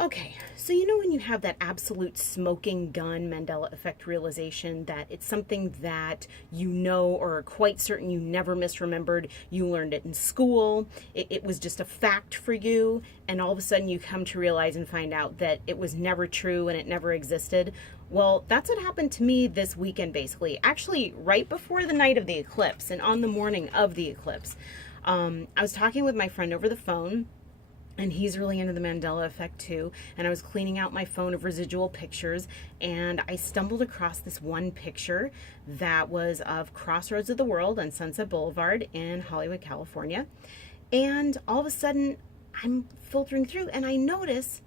Okay, so you know when you have that absolute smoking gun Mandela effect realization that it's something that you know or are quite certain you never misremembered, you learned it in school, it was just a fact for you, and all of a sudden you come to realize and find out that it was never true and it never existed? Well, that's what happened to me this weekend basically. Actually, right before the night of the eclipse and on the morning of the eclipse. I was talking with my friend over the phone, and he's really into the Mandela effect too. And I was cleaning out my phone of residual pictures, and I stumbled across this one picture that was of Crossroads of the World on Sunset Boulevard in Hollywood, California. And all of a sudden, I'm filtering through and I notice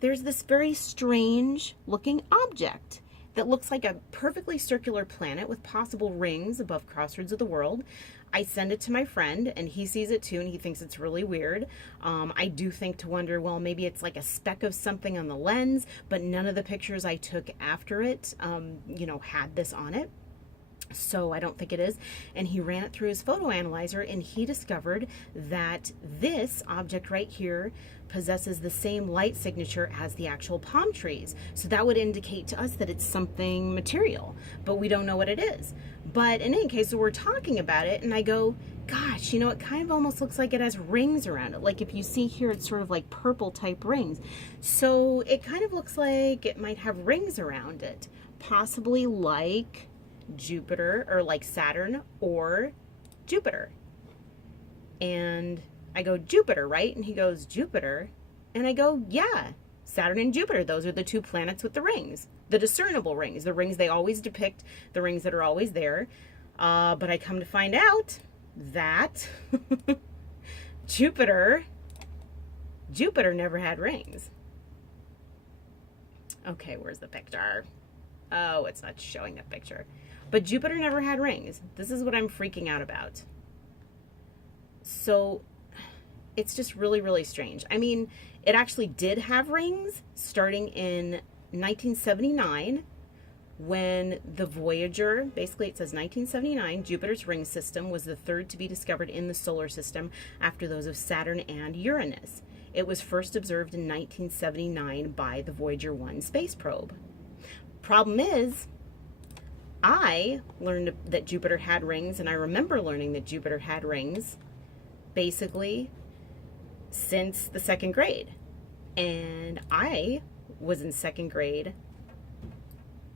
there's this very strange looking object that looks like a perfectly circular planet with possible rings above Crossroads of the World. I send it to my friend and he sees it too and he thinks it's really weird. I do think to wonder, well, maybe it's like a speck of something on the lens, but none of the pictures I took after it, had this on it. So I don't think it is. And he ran it through his photo analyzer and he discovered that this object right here possesses the same light signature as the actual palm trees. So that would indicate to us that it's something material, but we don't know what it is. But in any case, so we're talking about it and I go, gosh, it kind of almost looks like it has rings around it. Like if you see here, it's sort of like purple type rings. So it kind of looks like it might have rings around it, possibly like Jupiter or like Saturn or Jupiter. And I go, Jupiter, right? And he goes, Jupiter? And I go, yeah, Saturn and Jupiter. Those are the two planets with the rings, the discernible rings, the rings they always depict, the rings that are always there. But I come to find out that Jupiter never had rings. Okay, where's the picture? Oh, it's not showing that picture. But Jupiter never had rings. This is what I'm freaking out about. So it's just really, really strange. I mean, it actually did have rings starting in 1979 when the Voyager, basically it says 1979, Jupiter's ring system was the third to be discovered in the solar system after those of Saturn and Uranus. It was first observed in 1979 by the Voyager 1 space probe. Problem is, I learned that Jupiter had rings, and I remember learning that Jupiter had rings basically since the second grade. And I was in second grade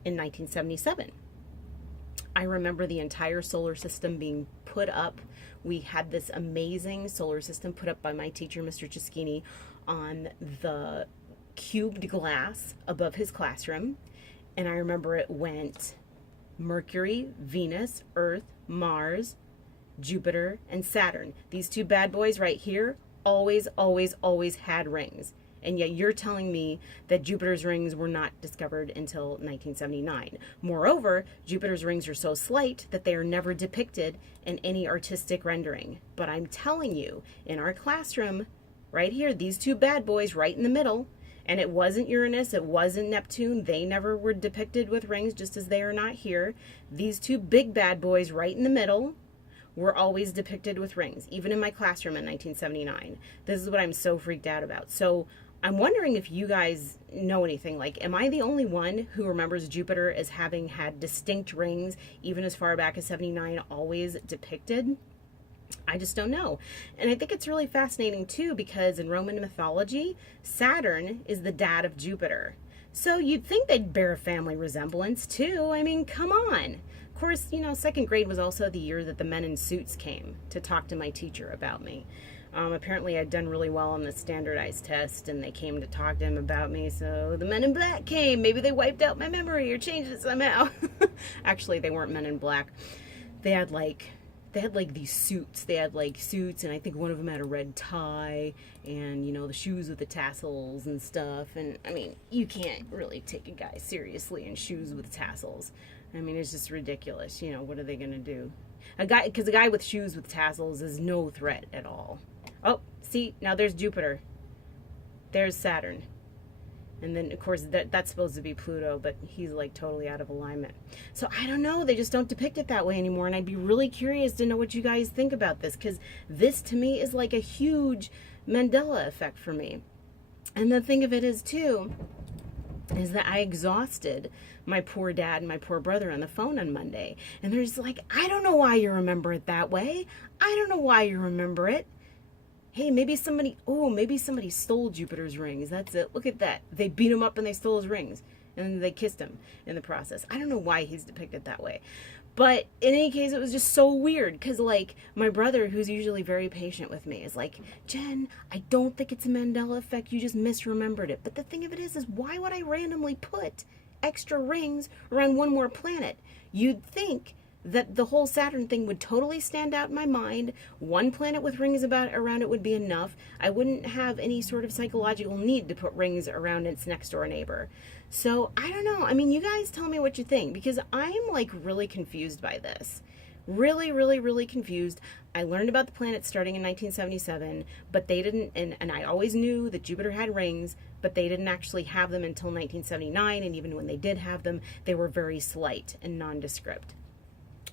in 1977. I remember the entire solar system being put up. We had this amazing solar system put up by my teacher, Mr. Cischini, on the cubed glass above his classroom. And I remember it went Mercury, Venus, Earth, Mars, Jupiter, and Saturn. These two bad boys right here always, always, always had rings. And yet you're telling me that Jupiter's rings were not discovered until 1979. Moreover, Jupiter's rings are so slight that they are never depicted in any artistic rendering. But I'm telling you, in our classroom, right here, these two bad boys right in the middle, and it wasn't Uranus, it wasn't Neptune. They never were depicted with rings, just as they are not here. These two big bad boys right in the middle were always depicted with rings, even in my classroom in 1979. This is what I'm so freaked out about. So I'm wondering if you guys know anything. Like, am I the only one who remembers Jupiter as having had distinct rings, even as far back as 79, always depicted? I just don't know. And I think it's really fascinating too, because in Roman mythology, Saturn is the dad of Jupiter. So you'd think they'd bear a family resemblance too. I mean, come on. Of course, second grade was also the year that the men in suits came to talk to my teacher about me. Apparently I'd done really well on the standardized test and they came to talk to him about me. So the men in black came. Maybe they wiped out my memory or changed it somehow. Actually, they weren't men in black. They had these suits. They had like suits, and I think one of them had a red tie and, the shoes with the tassels and stuff. And I mean, you can't really take a guy seriously in shoes with tassels. I mean, it's just ridiculous. What are they going to do? Because a guy with shoes with tassels is no threat at all. Oh, see, now there's Jupiter. There's Saturn. And then, of course, that's supposed to be Pluto, but he's like totally out of alignment. So I don't know. They just don't depict it that way anymore. And I'd be really curious to know what you guys think about this, because this to me is like a huge Mandela effect for me. And the thing of it is, too, is that I exhausted my poor dad and my poor brother on the phone on Monday. And they're just like, I don't know why you remember it that way. I don't know why you remember it. Hey, maybe somebody stole Jupiter's rings. That's it. Look at that. They beat him up and they stole his rings. And then they kissed him in the process. I don't know why he's depicted that way. But in any case, it was just so weird because, like, my brother, who's usually very patient with me, is like, Jen, I don't think it's a Mandela effect. You just misremembered it. But the thing of it is why would I randomly put extra rings around one more planet? You'd think that the whole Saturn thing would totally stand out in my mind. One planet with rings around it would be enough. I wouldn't have any sort of psychological need to put rings around its next door neighbor. So I don't know. I mean, you guys tell me what you think, because I'm like really confused by this. Really, really, really confused. I learned about the planets starting in 1977, but they didn't, and I always knew that Jupiter had rings, but they didn't actually have them until 1979, and even when they did have them, they were very slight and nondescript.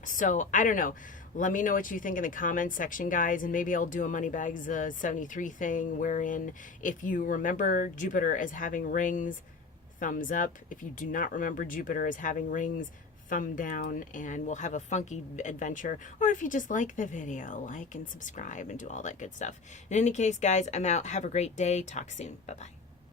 So I don't know. Let me know what you think in the comments section, guys, and maybe I'll do a Moneybags 73 thing wherein if you remember Jupiter as having rings, thumbs up. If you do not remember Jupiter as having rings, thumb down, and we'll have a funky adventure. Or if you just like the video, like and subscribe and do all that good stuff. In any case, guys, I'm out. Have a great day. Talk soon. Bye-bye.